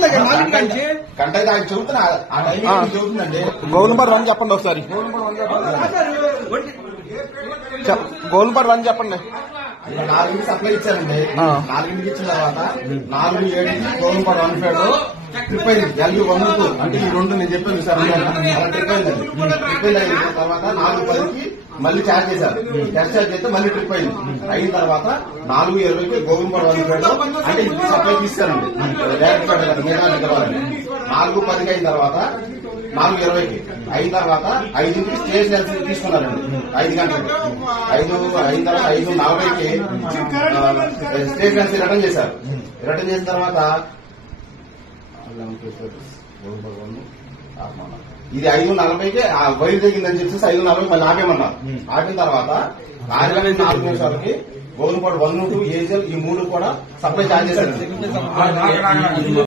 నాలుగు గంట ఆయన చెబుతున్నా ఆ. చెబుతుందండి. గోల్పర్ వన్ చెప్పండి ఒకసారి. చెప్- గోల్పర్ వన్ చెప్పండి. నాలుగింటికి సప్లై ఇచ్చారండి. ఆ. నాలుగింటికి ఇచ్చిన తర్వాత నాలుగు ఏడుకి గోల్పర్ వన్ ఫైవ్ ట్రిప్ అయింది ఎల్యూ వన్ టూ అంటే ఈ రెండు నేను చెప్పాను సార్ అలా ట్రిప్ అయిందండి ట్రిప్ అయిన తర్వాత నాలుగు పదికి మళ్ళీ ఛార్జ్ చేశారు. టెస్ట్ ఛార్జ్ చేస్తే మళ్ళీ ట్రిప్ అయింది అయిన తర్వాత నాలుగు ఇరవైకి ఫైవ్ అంటే ఇది సప్లై తీస్తారండి. డైరెక్ట్ నిలవాలని నాలుగు పదికి అయిన తర్వాత నాలుగు ఇరవైకి. అయిన తర్వాత ఐదుకి స్టేజ్ లెన్స్ తీసుకున్నారండి. ఐదు గంటలకి. ఐదు అయిన తర్వాత ఐదు నలభైకి స్టేజ్ లెన్స్ రిటర్న్ చేశారు. రిటర్న్ చేసిన తర్వాత ఇది ఐదు నలభైకి ఆ వైర్ దిగిందని చెప్పేసి ఐదు నలభై మళ్ళీ ఆపేమన్నారు ఆపిన తర్వాత ఆరు నాలుగు నిమిషాలకి గోధుమపాడు వన్ టూ ఏజల్ ఈ మూడు కూడా సప్లై ఛార్జ్ చేశారు